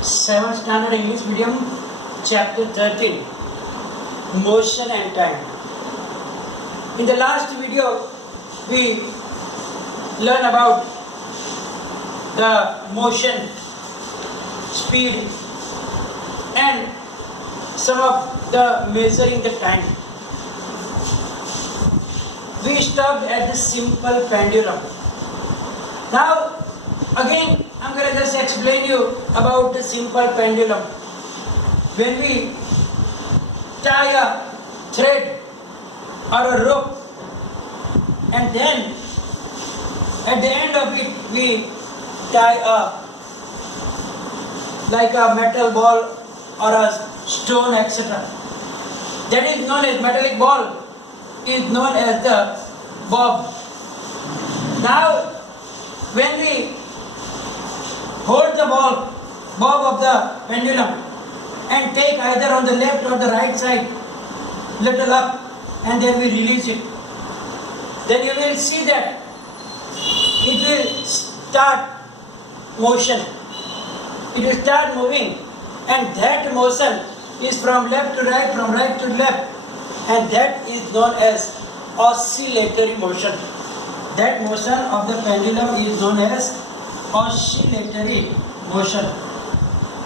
7th Standard English Medium, Chapter 13, Motion and Time. In the last video, we learned about the motion, speed, and some of the measuring the time. We stopped at the simple pendulum. Now, again, I'm going to just explain you about the simple pendulum. When we tie a thread or a rope, and then at the end of it we tie like a metal ball or a stone, etc. That is known as metallic ball, is known as the bob. Now, when we hold the bob of the pendulum and take either on the left or the right side, little up, and then we release it, then you will see that it will start motion. It will start moving, and that motion is from left to right, from right to left, and that is known as oscillatory motion. That motion of the pendulum is known as oscillatory motion.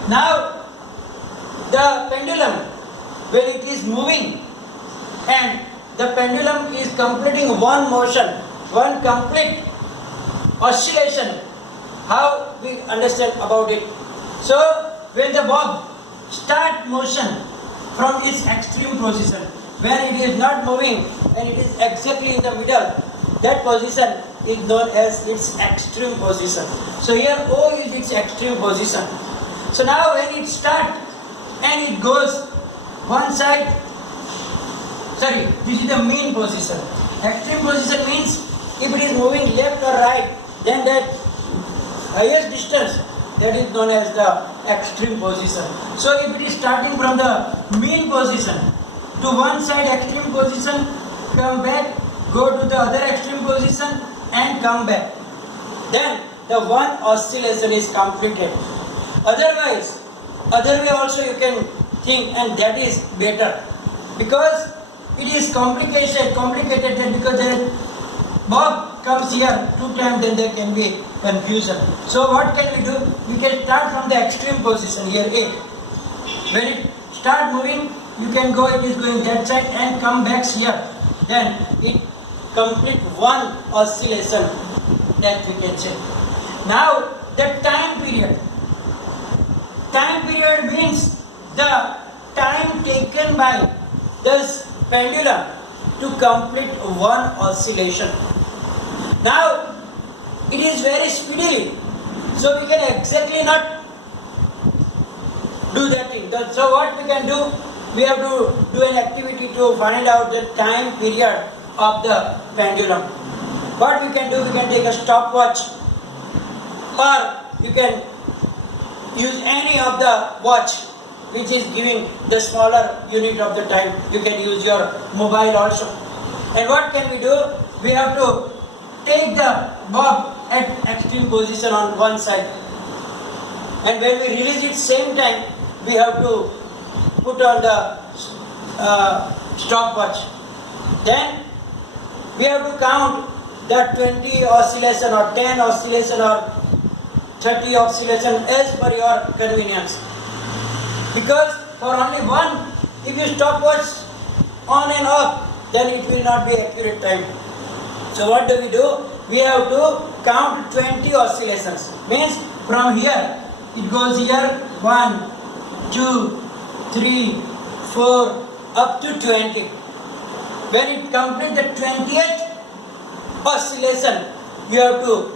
Now, the pendulum, when it is moving and the pendulum is completing one motion, one complete oscillation, how we understand about it? So, when the bob start motion from its extreme position, when it is not moving and it is exactly in the middle, that position is known as its extreme position. So here O is its extreme position. So now when it starts and it goes one side, this is the mean position. Extreme position means if it is moving left or right, then that highest distance, that is known as the extreme position. So if it is starting from the mean position to one side extreme position, come back, go to the other extreme position and come back, then the one oscillation is completed. Otherwise, other way also you can think, and that is better, because it is complicated because the bob comes here two times, then there can be confusion. So what can we do? We can start from the extreme position here A. When it start moving, you can go, it is going that side and come back here. Then it complete one oscillation, that we can say. Now the time period. Time period means the time taken by this pendulum to complete one oscillation. Now it is very speedily, so we can exactly not do that thing. So what we can do? We have to do an activity to find out the time period of the pendulum. What we can do? We can take a stopwatch, or you can use any of the watch which is giving the smaller unit of the time. You can use your mobile also. And what can we do? We have to take the bob at extreme position on one side, and when we release it same time, we have to put on the stopwatch. Then we have to count the 20 oscillation or 10 oscillation or 30 oscillation as per your convenience. Because for only one, if you stopwatch on and off, then it will not be accurate time. So what do? We have to count 20 oscillations. Means from here, it goes here 1, 2, 3, 4, up to 20. When it completes the 20th oscillation, you have to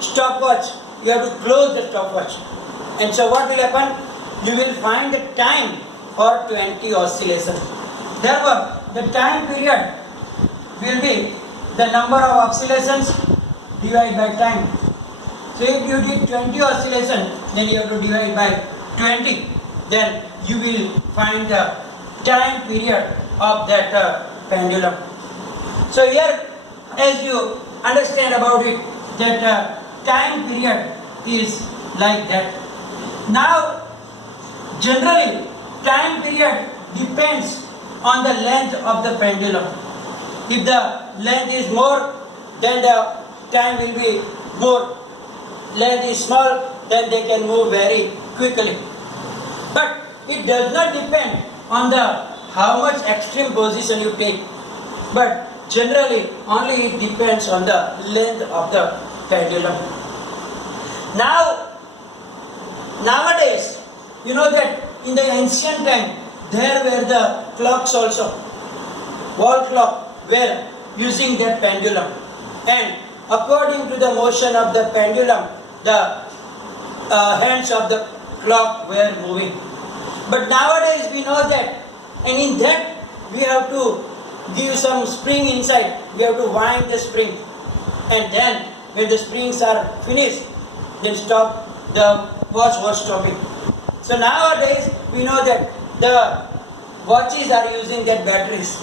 stopwatch. You have to close the stopwatch. And so what will happen? You will find the time for 20 oscillations. Therefore, the time period will be the number of oscillations divided by time. So if you did 20 oscillations, then you have to divide by 20. Then you will find the time period of that pendulum. So here, as you understand about it, that time period is like that. Now Generally, time period depends on the length of the pendulum. If the length is more, then the time will be more. Length is small, then they can move very quickly. But it does not depend on the how much extreme position you take. But generally, only it depends on the length of the pendulum. Nowadays, you know that in the ancient time, there were the clocks also. Wall clock were using that pendulum. And according to the motion of the pendulum, the hands of the clock were moving. But nowadays we know that, and in that we have to give some spring inside. We have to wind the spring. And then when the springs are finished, then stop, the watch was stopping. So nowadays we know that the watches are using their batteries,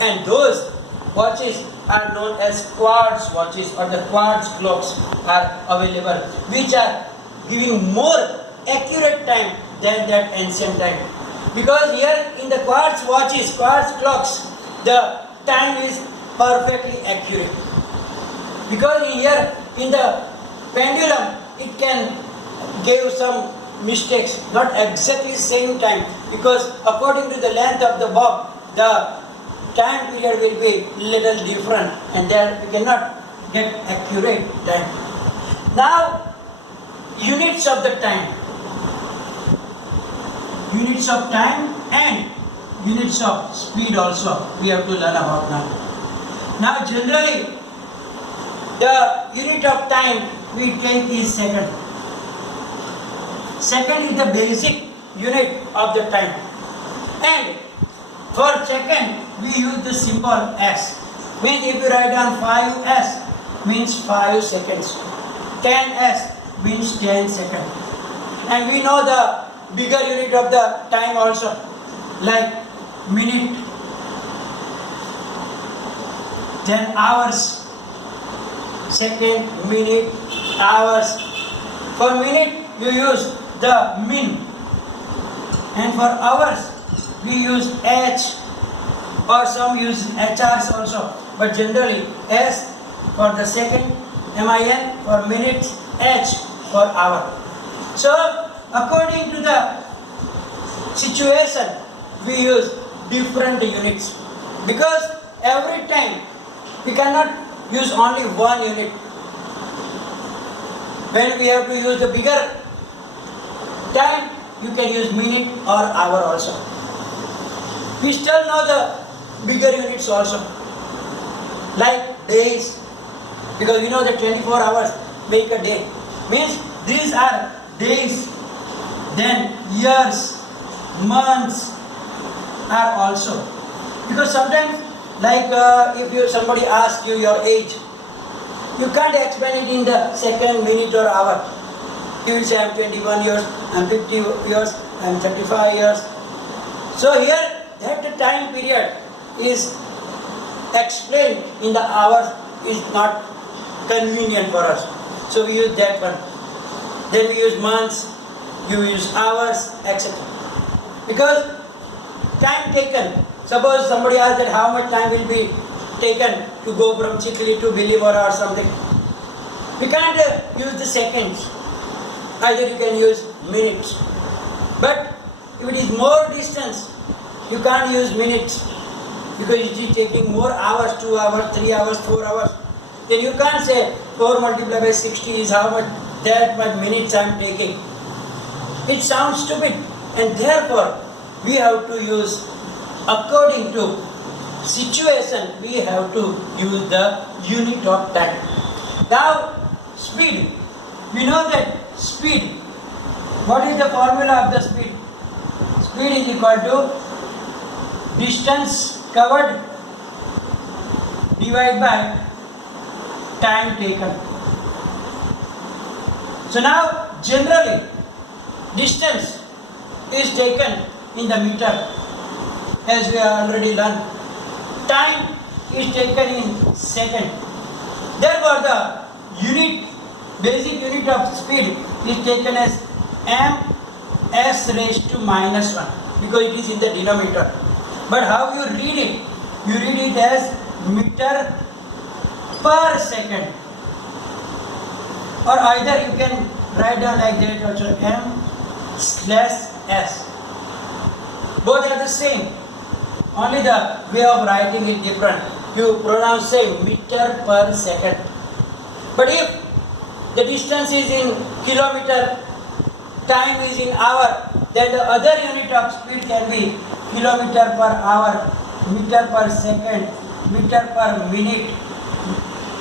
and those watches are known as quartz watches, or the quartz clocks are available, which are giving more accurate time than that ancient time. Because here in the quartz watches, quartz clocks, the time is perfectly accurate. Because here in the pendulum, it can give some mistakes, not exactly same time, because according to the length of the bob, the time period will be little different, and there we cannot get accurate time. Now, units of the time. Units of time and units of speed also we have to learn about now. Now generally, the unit of time we take is second. Second is the basic unit of the time. And for second, we use the symbol S. Means if you write down 5S, means 5 seconds. 10S means 10 seconds. And we know the bigger unit of the time also, like minute, then hours, second, minute, hours. For minute, you use the min, and for hours, we use H, or some use HRs also, but generally S for the second, MIN for minutes, H for hour. So, according to the situation, we use different units, because every time we cannot use only one unit. When we have to use the bigger time, you can use minute or hour also. We still know the bigger units also, like days, because we know that 24 hours make a day. Means these are days. Then years, months are also. Because sometimes, like if somebody asks you your age, you can't explain it in the second, minute or hour. You will say I am 21 years, I am 50 years, I am 35 years. So here that time period is explained in the hours is not convenient for us. So we use that one. Then we use months, you use hours, etc. Because time taken, suppose somebody asks that how much time will be taken to go from Chikli to Bilibora or something. We can't use the seconds. Either you can use minutes. But if it is more distance, you can't use minutes, because it is taking more hours, 2 hours, 3 hours, 4 hours. Then you can't say 4 multiplied by 60 is how much, that much minutes I am taking. It sounds stupid, and therefore we have to use, according to situation, we have to use the unit of time. Now, speed. We know that speed. What is the formula of the speed? Speed is equal to distance covered divided by time taken. So now, generally, distance is taken in the meter, as we have already learned. Time is taken in second. Therefore, the basic unit of speed is taken as m s raised to minus 1 because it is in the denominator. But how you read it? You read it as meter per second. Or either you can write down like that also, m/s. Both are the same. Only the way of writing is different. You pronounce same, meter per second. But if the distance is in kilometer, time is in hour, then the other unit of speed can be kilometer per hour, meter per second, meter per minute,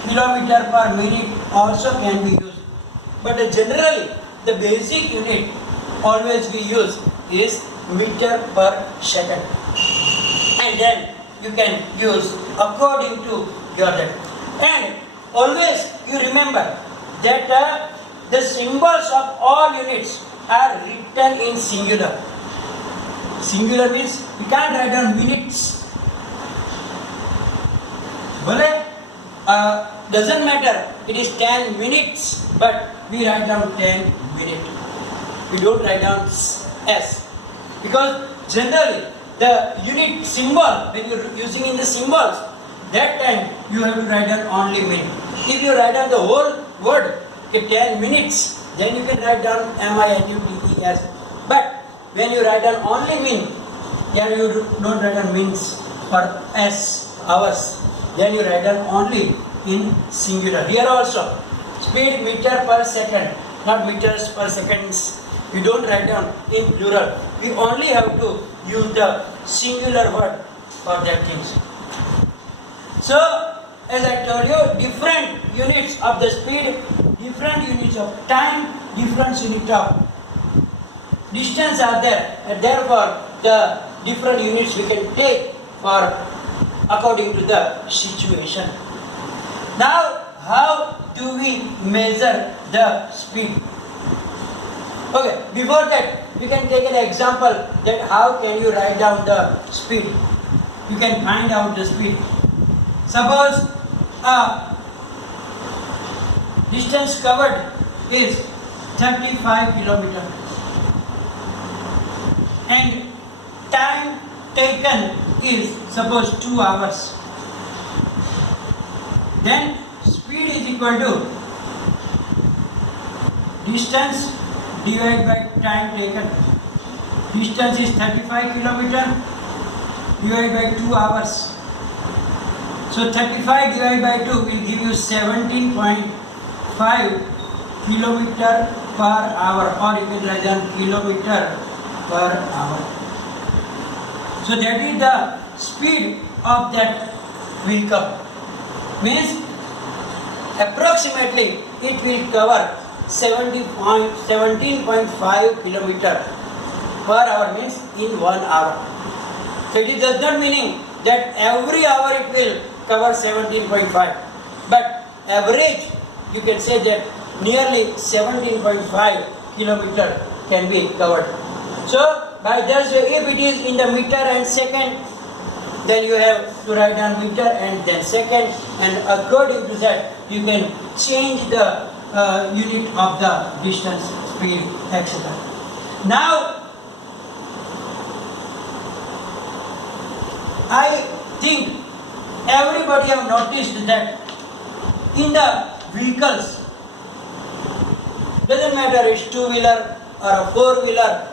kilometer per minute also can be used. But generally, the basic unit always we use is meter per second. And then you can use according to your that. And always you remember that the symbols of all units are written in singular. Singular means we can't write down minutes. Doesn't matter, it is 10 minutes, but we write down 10 minutes. We don't write down s. Because generally, the unit symbol, when you are using in the symbols, that time you have to write down only minute. If you write down the whole word, 10 minutes, then you can write down minutes. But when you write down only min, then you don't write down mins or s, hours. Then you write down only in singular. Here also, speed meter per second, not meters per seconds. You don't write down in plural. We only have to use the singular word for that things. So, as I told you, different units of the speed, different units of time, different units of distance are there, and therefore the different units we can take for according to the situation. Now, how do we measure the speed? Okay, before that, we can take an example that how can you write down the speed. You can find out the speed. Suppose distance covered is 35 kilometer and time taken is suppose 2 hours. Then speed is equal to distance divided by time taken. Distance is 35 kilometer divided by 2 hours. So 35 divided by 2 will give you 17.5 kilometer per hour, or you can write down kilometer per hour. So that is the speed of that vehicle. Means approximately it will cover 17.5 kilometer per hour, means in 1 hour. So it does not meaning that every hour it will cover 17.5, but average you can say that nearly 17.5 kilometer can be covered. So by this way, if it is in the meter and second, then you have to write down meter and then second, and according to that you can change the unit of the distance, speed, etc. Now I think everybody have noticed that in the vehicles, doesn't matter it's two-wheeler or a four-wheeler,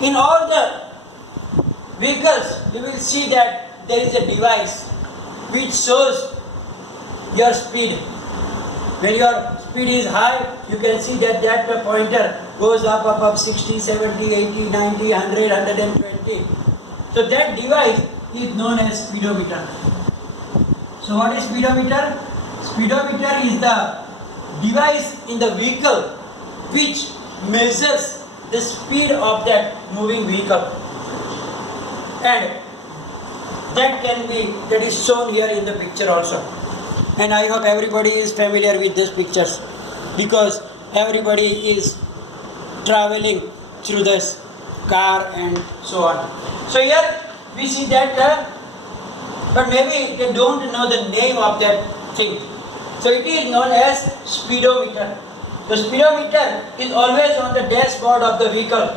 in all the vehicles you will see that there is a device which shows your speed. When your speed is high, you can see that pointer goes up 60, 70, 80, 90, 100, 120. So that device is known as speedometer. So what is speedometer? Speedometer is the device in the vehicle which measures the speed of that moving vehicle, and that is shown here in the picture also. And I hope everybody is familiar with these pictures because everybody is traveling through this car and so on. So here we see that, but maybe they don't know the name of that thing. So it is known as speedometer. The speedometer is always on the dashboard of the vehicle,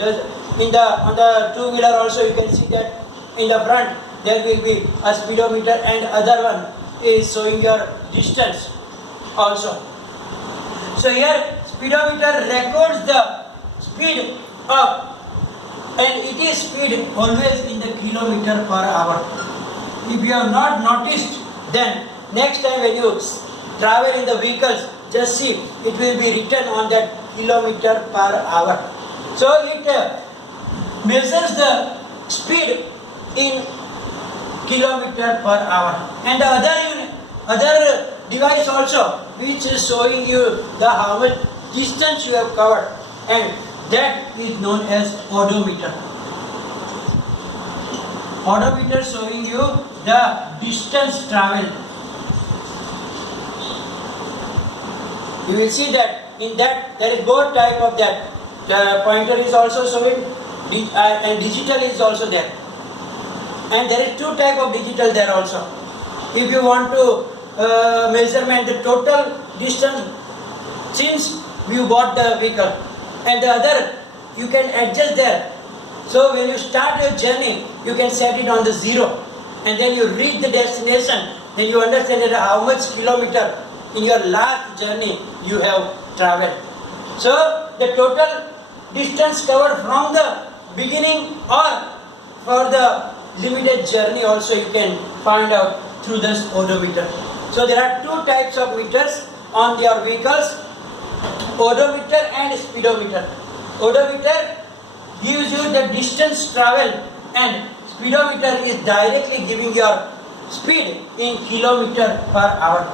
on the two-wheeler also you can see that in the front there will be a speedometer and other one is showing your distance also. So here speedometer records the speed of, and it is speed always in the kilometer per hour. If you have not noticed, then next time when you travel in the vehicles, just see it will be written on that kilometer per hour. So it measures the speed in kilometer per hour. And the other device also which is showing you the how much distance you have covered, and that is known as odometer. Odometer showing you the distance traveled. You will see that in that there is both type of that. The pointer is also showing and digital is also there. And there is two type of digital there also. If you want to measurement the total distance since you bought the vehicle, and the other you can adjust there. So when you start your journey, you can set it on the 0, and then you reach the destination, then you understand that how much kilometer in your last journey you have traveled. So the total distance covered from the beginning or for the limited journey also you can find out through this odometer. So there are two types of meters on your vehicles, odometer and speedometer. Odometer gives you the distance traveled and speedometer is directly giving your speed in kilometer per hour.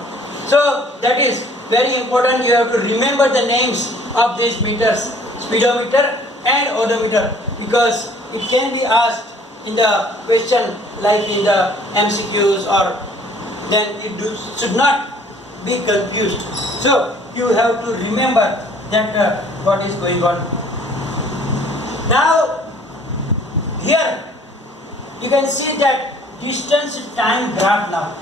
So that is very important. You have to remember the names of these meters, speedometer and odometer, because it can be asked in the question like in the MCQs, or then it should not be confused. So you have to remember that what is going on. Now here you can see that distance time graph now.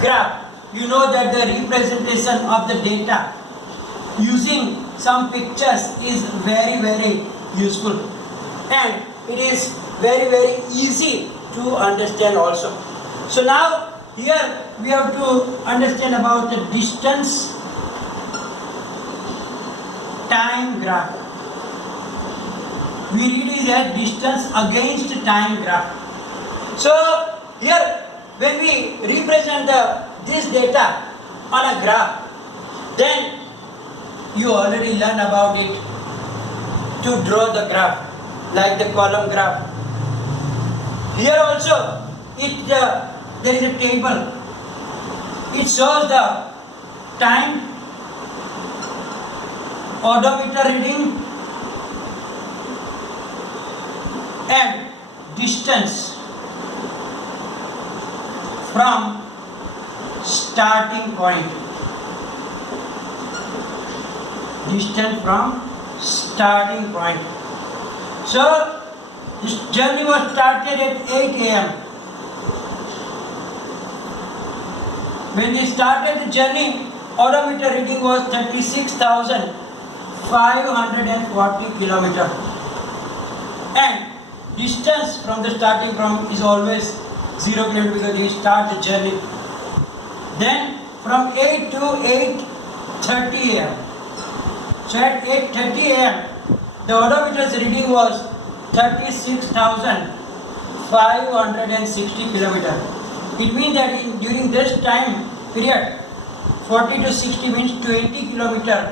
Graph, you know that the representation of the data using some pictures is very useful, and it is very easy to understand also. So now here we have to understand about the distance time graph. We read it as distance against time graph. So here when we represent this data on a graph, then you already learn about it to draw the graph like the column graph. Here also there is a table. It shows the time, odometer reading and distance from starting point. Distance from starting point. So this journey was started at 8 a.m. When we started the journey, odometer reading was 36,540 kilometers. And distance from the starting point is always 0 kilometers because we start the journey. Then from 8 to 8:30 a.m. So at 8:30 a.m. the odometer's reading was 36,560 kilometers. It means that during this time period, 40 to 60 means 20 kilometers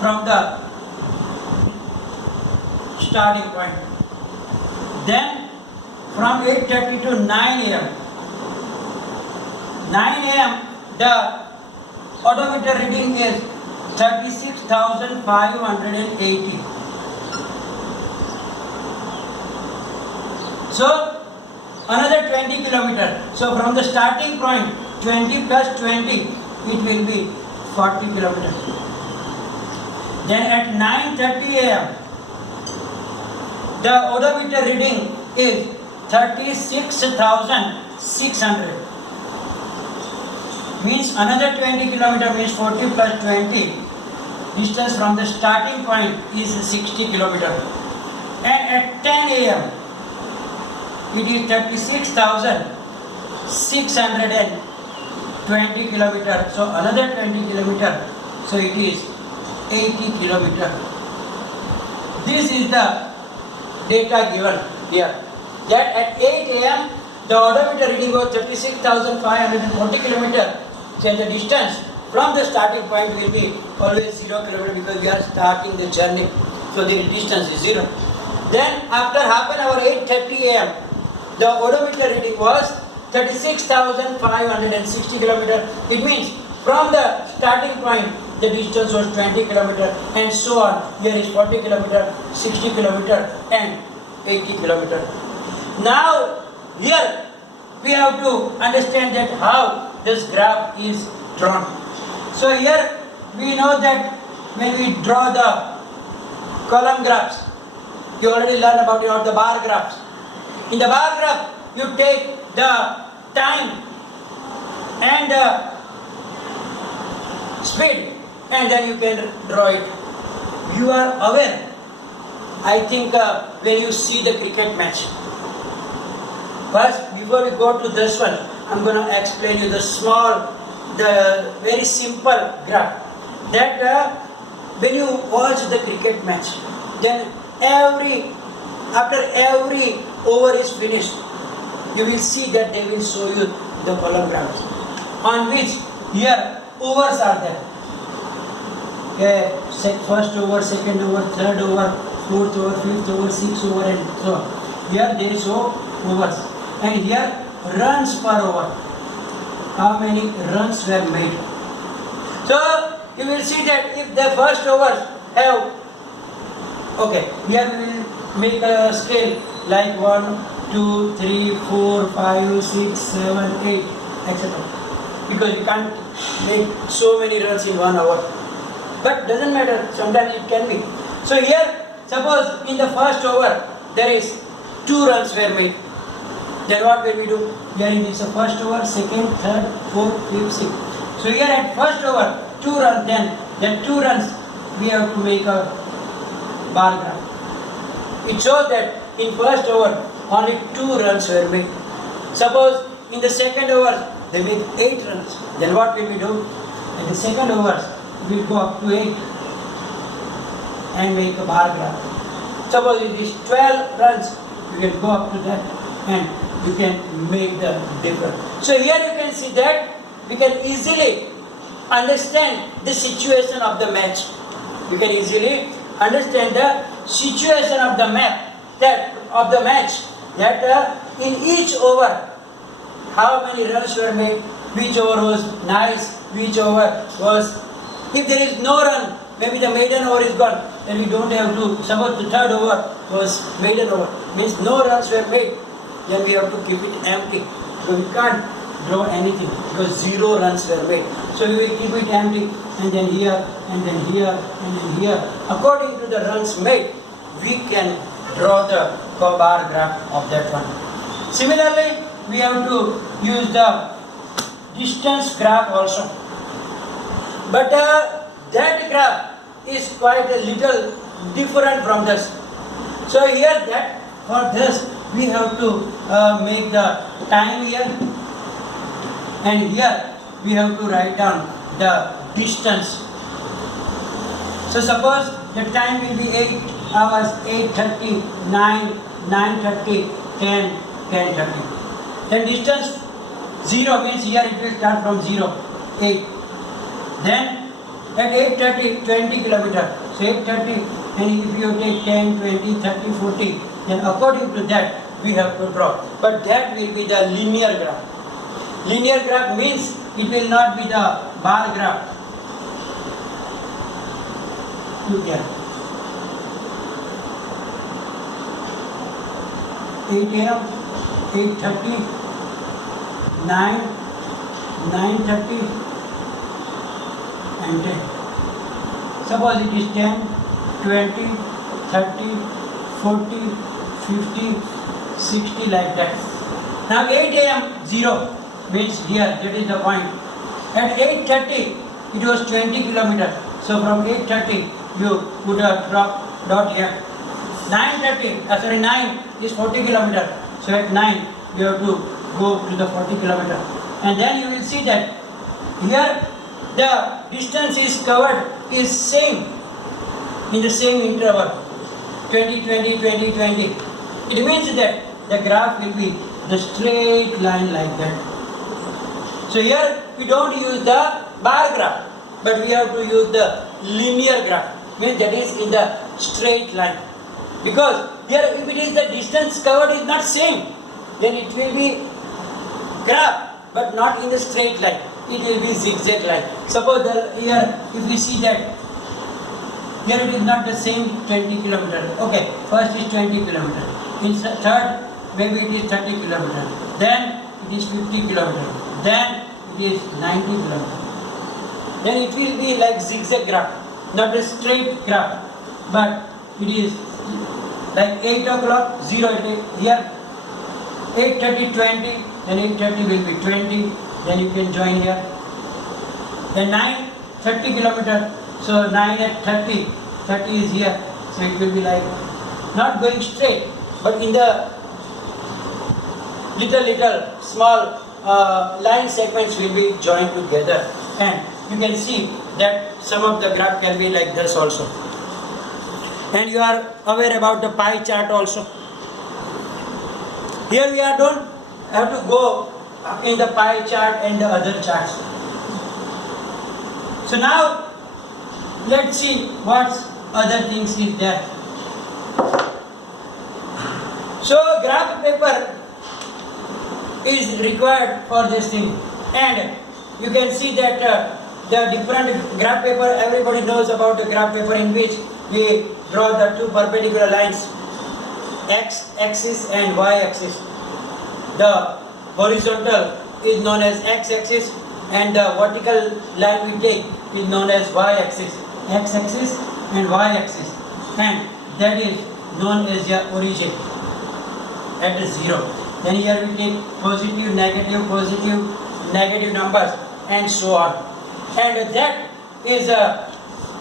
from the starting point. Then from 8:30 to 9 a.m. 9 a.m. the odometer reading is 36,580. So another 20 kilometers. So from the starting point, 20 plus 20, it will be 40 kilometers. Then at 9:30 a.m. the odometer reading is 36,600. Means another 20 kilometers means 40 plus 20. Distance from the starting point is 60 kilometers. And at 10 a.m. it is 36,620 kilometer. So another 20 kilometer. So it is 80 kilometer. This is the data given here. That at 8 a.m. the odometer reading was 36,540 kilometer. So the distance from the starting point will be always 0 kilometer because we are starting the journey. So the distance is 0. Then after half an hour, 8:30 a.m. the odometer reading was 36,560 kilometer. It means from the starting point the distance was 20 kilometer and so on. Here is 40 kilometer, 60 kilometer and 80 kilometer. Now here we have to understand that how this graph is drawn. So here we know that when we draw the column graphs, you already learned about the bar graphs. In the bar graph, you take the time and speed and then you can draw it. You are aware, I think, when you see the cricket match. First, before we go to this one, I'm going to explain you the very simple graph. That when you watch the cricket match, then after every over is finished, you will see that they will show you the column graphs on which here overs are there. First over, second over, third over, fourth over, fifth over, sixth over and so on. Here they show overs. And here runs per over. How many runs were made? So you will see that if the first overs have, here we will make a scale like 1, 2, 3, 4, 5, 6, 7, 8, etc. Because you can't make so many runs in 1 hour. But doesn't matter, sometimes it can be. So here, suppose in the first over there is 2 runs were made. Then what will we do? Here it is the first over, second, third, fourth, fifth, sixth. So here at first over, 2 runs, then 2 runs we have to make a bar graph. It shows that in first over only 2 runs were made. Suppose in the second over they made 8 runs. Then what will we do? In the second over we will go up to 8 and make a bar graph. Suppose it is 12 runs, you can go up to that and you can make the difference. So here you can see that we can easily understand the situation of the match. You can easily understand the situation of the match. That in each over, how many runs were made, which over was nice, which over was. If there is no run, maybe the maiden over is gone, then we don't have to. Suppose the third over was maiden over, means no runs were made. Then we have to keep it empty. So we can't draw anything because 0 runs were made. So we will keep it empty and then here and then here and then here. According to the runs made, we can draw the bar graph of that one. Similarly, we have to use the distance graph also. But that graph is quite a little different from this. So here for this we have to make the time here, and here we have to write down the distance. So suppose the time will be 8 hours, 8:30, 9, 9:30, 10, 10:30. Then distance 0 means here it will start from 0, 8. Then at 8:30, 20 kilometer. So 8:30, and if you take 10, 20, 30, 40, then according to that we have to draw. But that will be the linear graph. Linear graph means it will not be the bar graph. Look here. 8 a.m., 8:30, 9, 9:30 and 10. Suppose it is 10, 20, 30, 40, 50, 60 like that. Now 8 a.m. 0 means here, that is the point. At 8:30 it was 20 kilometers. So from 8:30 you put a dot here. 9 is 40 kilometer. So at 9 you have to go to the 40 kilometer, and then you will see that here the distance is covered is same in the same interval, 20, 20, 20, 20. It means that the graph will be the straight line like that. So here we don't use the bar graph, but we have to use the linear graph, means that is in the straight line. Because here if it is the distance covered is not same, then it will be graph but not in the straight line. It will be zigzag line. Suppose here if we see that here it is not the same 20 kilometer. Okay, first is 20 kilometer. In third maybe it is 30 kilometer. Then it is 50 kilometer. Then it is 90 kilometer. Then it will be like zigzag graph, not a straight graph, but it is like 8 o'clock 0 here, 8:30 20, then 8:30 will be 20, then you can join here. Then 9 30 kilometer, so 9 at 30 is here, so it will be like not going straight, but in the little small line segments will be joined together, and you can see that some of the graph can be like this also. And you are aware about the pie chart also. Here we don't have to go in the pie chart and the other charts. So now let's see what other things is there. So graph paper is required for this thing, and you can see that the different graph paper, everybody knows about the graph paper in which we draw the two perpendicular lines, x axis and y axis. The horizontal is known as x axis, and the vertical line we take is known as y axis, x axis and y axis, and that is known as your origin at 0. Then here we take positive, negative numbers and so on. And that is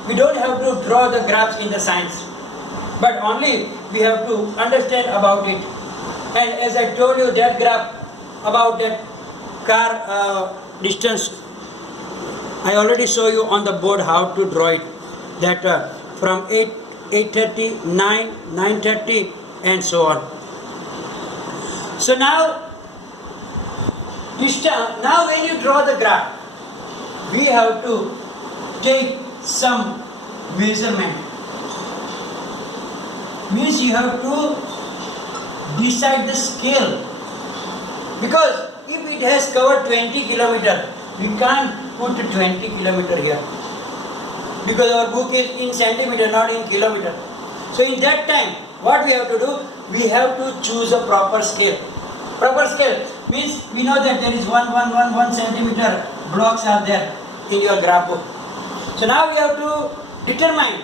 we don't have to draw the graphs in the science, but only we have to understand about it. And as I told you, that graph about that car distance, I already show you on the board how to draw it. That from 8:30, 9:30 and so on. So now when you draw the graph, we have to take some measurement. Means you have to decide the scale, because if it has covered 20 kilometer, we can't put 20 kilometer here, because our book is in centimeter, not in kilometer. So in that time, what we have to do, we have to choose a proper scale. Proper scale means we know that there is 1 centimeter blocks are there in your graph book. So now we have to determine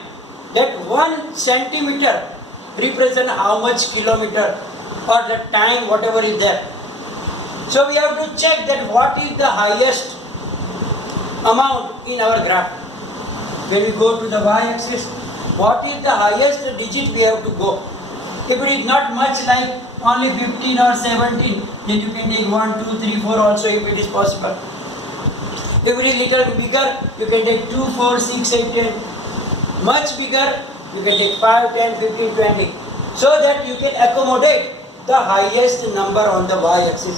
that 1 centimeter represent how much kilometer, or the time whatever is there. So we have to check that what is the highest amount in our graph. When we go to the y-axis, what is the highest digit we have to go. If it is not much, like only 15 or 17, then you can take 1, 2, 3, 4 also if it is possible. If it is little bigger, you can take 2, 4, 6, 8, 10. Much bigger, you can take 5, 10, 15, 20. So that you can accommodate the highest number on the y-axis.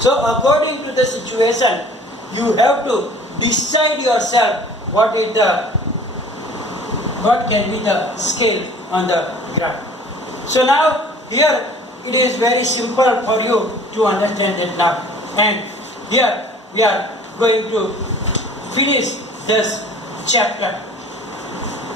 So according to the situation, you have to decide yourself what can be the scale on the graph. So now here it is very simple for you to understand it now. And here we are going to finish this chapter.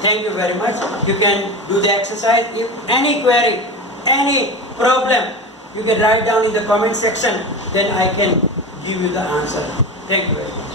Thank you very much. You can do the exercise. If any query, any problem, you can write down in the comment section, then I can give you the answer. Thank you very much.